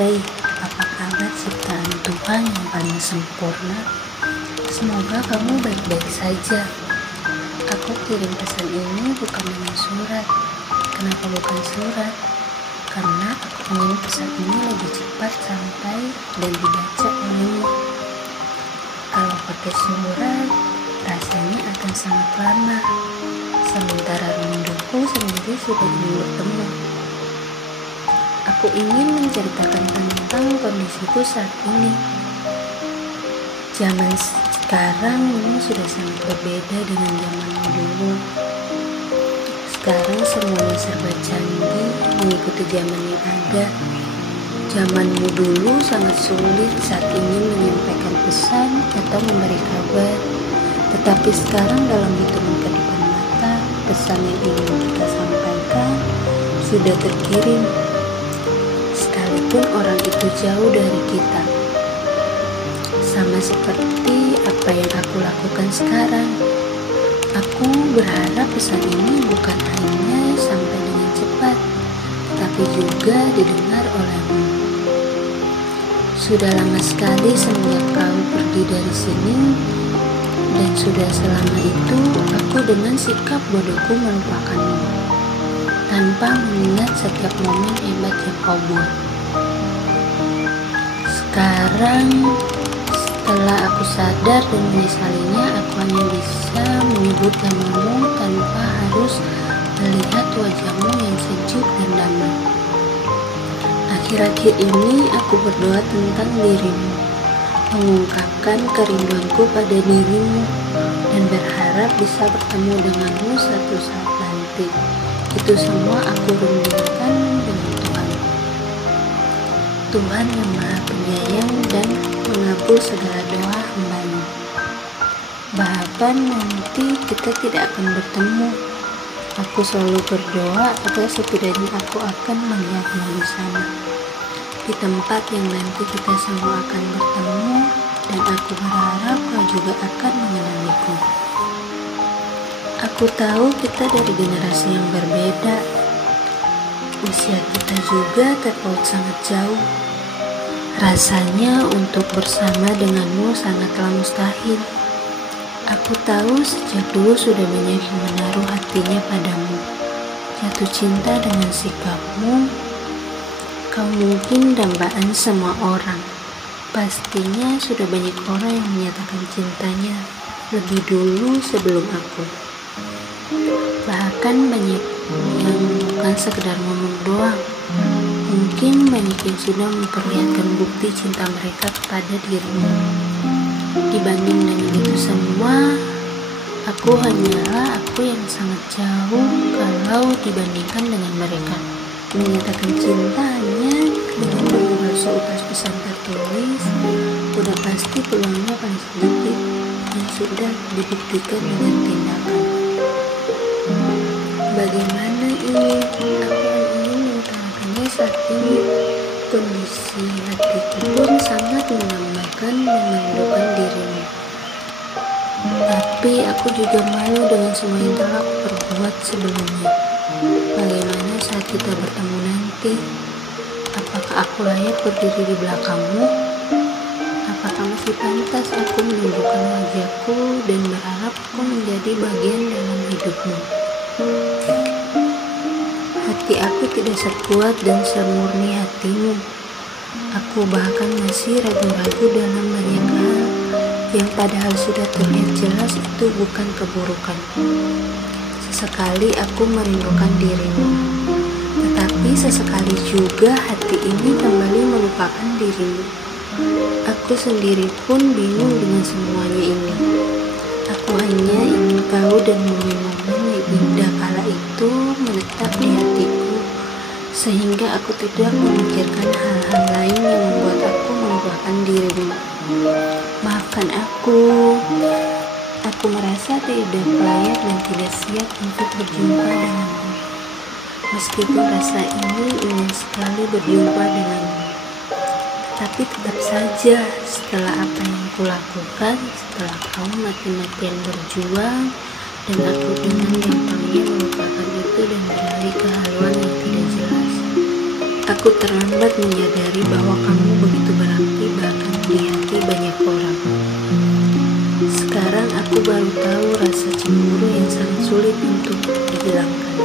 Hei, apa kabar ciptaan Tuhan yang paling sempurna? Semoga kamu baik-baik saja. Aku kirim pesan ini bukan dengan surat. Kenapa bukan surat? Karena aku ingin pesan ini lebih cepat sampai dan dibaca olehmu. Kalau pakai surat, rasanya akan sangat lama. Sementara rinduku sendiri sudah ingin bertemu. Aku ingin menceritakan tentang kondisiku saat ini. Zaman sekarang ini sudah sangat berbeda dengan zaman dulu. Sekarang semuanya serba canggih, mengikuti zaman yang ada. Zamanmu dulu sangat sulit saat ingin menyampaikan pesan atau memberi kabar. Tetapi sekarang dalam hitungan kedipan mata, pesan yang ingin kita sampaikan sudah terkirim. Sekalipun orang itu jauh dari kita. Sama seperti apa yang aku lakukan sekarang. Aku berharap pesan ini bukan hanya sampai dengan cepat, tetapi juga didengar olehmu. Sudah lama sekali semenjak kau pergi dari sini, dan sudah selama itu aku dengan sikap bodohku melupakanmu, tanpa mengingat setiap momen hebat yang kau buat. Sekarang, setelah aku sadar dan menyesalinya, aku hanya bisa menyebut namamu tanpa harus melihat wajahmu yang sejuk dan damai. Akhir-akhir ini aku berdoa tentang dirimu, mengungkapkan kerinduanku pada dirimu, dan berharap bisa bertemu denganmu suatu saat nanti. Itu semua aku rindukan dengan Tuhan. Tuhan yang Maha Penyayang dan mengabul segala doa hamba-Nya. Bahkan nanti kita tidak akan bertemu. Aku selalu berdoa agar setidaknya aku akan melihatmu di sana, di tempat yang nanti kita semua akan bertemu, dan aku berharap kau juga akan mengenaliku. Aku tahu kita dari generasi yang berbeda. Usia kita juga terpaut sangat jauh. Rasanya untuk bersama denganmu sangatlah mustahil. Aku tahu sejak dulu sudah banyak yang menaruh hatinya padamu, jatuh cinta dengan sikapmu. Kau mungkin dambaan semua orang. Pastinya sudah banyak orang yang menyatakan cintanya lebih dulu sebelum aku. Bahkan banyak yang bukan sekedar ngomong doang. Mungkin banyak yang sudah memperlihatkan bukti cinta mereka kepada dirimu. Dibanding dengan itu semua, aku hanyalah aku yang sangat jauh kalau dibandingkan dengan mereka. Menyatakan cinta hanya dengan mengulas seutas pesan tertulis, udah pasti peluangnya paling sedikit dan sudah dibuktikan dengan tindakan. Bagaimana ini? Aku yang ingin mengutarakannya saat ini. Kondisi hatiku pun sangat menambahkan dan merindukan dirimu. Tapi aku juga malu dengan semua yang telah aku perbuat sebelumnya. Bagaimana saat kita bertemu nanti? Apakah aku layak berdiri di belakangmu? Apakah masih pantas aku menunjukkan wajahku dan berharap aku menjadi bagian dalam hidupmu? Hati aku tidak sekuat dan semurni hatimu. Aku bahkan masih ragu-ragu dalam banyak hal yang padahal sudah terlihat jelas itu bukan keburukan. Sesekali aku merindukan dirimu, tetapi sesekali juga hati ini kembali melupakan dirimu. Aku sendiri pun bingung dengan semuanya ini. Aku hanya ingin kau dan momen-momen yang indah kala itu menetap di hatiku, sehingga aku tidak memikirkan hal-hal lain yang membuat aku melupakan dirimu. Maafkan aku. Aku merasa tidak layak dan tidak siap untuk berjumpa denganmu. Meskipun rasa ini ingin sekali berjumpa denganmu, tapi tetap saja setelah apa yang kulakukan, setelah kau mati-matian berjuang, dan aku dengan gampangnya melupakan itu dan beralih ke haluan yang tidak jelas. Aku terlambat menyadari bahwa kamu begitu berarti bahkan di hati banyak orang. Sekarang aku baru tahu rasa cemburu yang sangat sulit untuk dihilangkan.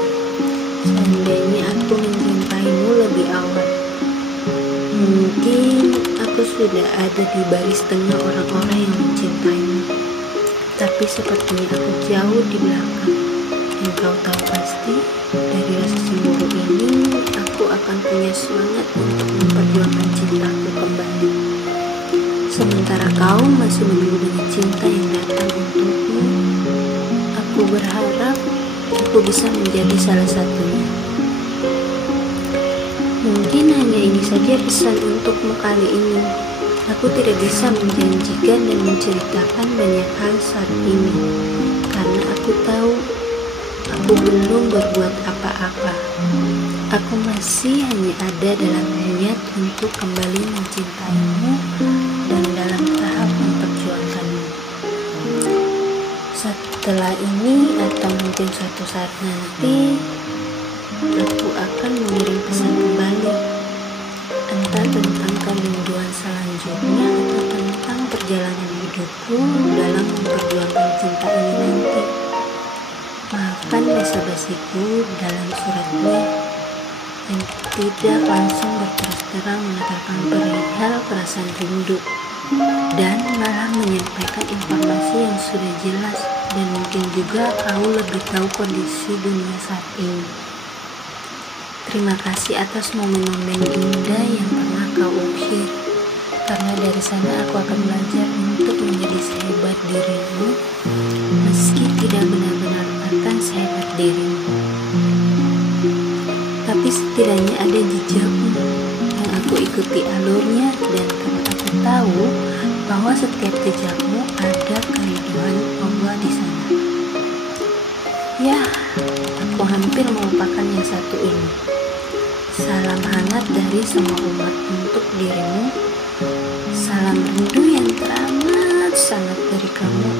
Seandainya aku mencintaimu lebih awal, mungkin aku sudah ada di baris tengah orang-orang yang mencintaimu. Tapi sepertinya aku jauh di belakang. Dan kau tahu pasti, dari rasa cemburu ini, aku akan punya semangat untuk memperjuangkan cintaku kembali. Sementara kau masih menunggu dengan cinta yang datang untukmu, aku berharap aku bisa menjadi salah satunya. Mungkin hanya ini saja pesan untukmu kali ini. Aku tidak bisa menjanjikan dan menceritakan banyak hal saat ini, karena aku tahu aku belum berbuat apa-apa. Aku masih hanya ada dalam niat untuk kembali mencintaimu dan dalam tahap memperjuangkanmu. Setelah ini atau mungkin suatu saat nanti, aku akan mengirim pesan kembali, entah tentang kerinduan selanjutnya atau tentang perjalanan hidupku dalam memperjuangkan cinta ini nanti. Maafkan basa-basiku dalam surat gue yang tidak langsung berterus terang mengatakan perihal perasaan rindu, dan malah menyampaikan informasi yang sudah jelas dan mungkin juga kau lebih tahu kondisi dunia saat ini. Terima kasih atas momen-momen indah yang pernah kau ukir, karena dari sana aku akan belajar untuk menjadi sehebat dirimu, meski tidak benar-benar akan sehebat dirimu. Tapi setidaknya ada jejakmu yang aku ikuti alurnya, dan karena aku tahu bahwa setiap jejakmu ada keriduan Allah di sana. Ya, aku hampir melupakan yang satu ini. Salam hangat dari semua umat untuk dirimu. Salam rindu yang teramat sangat dari kamu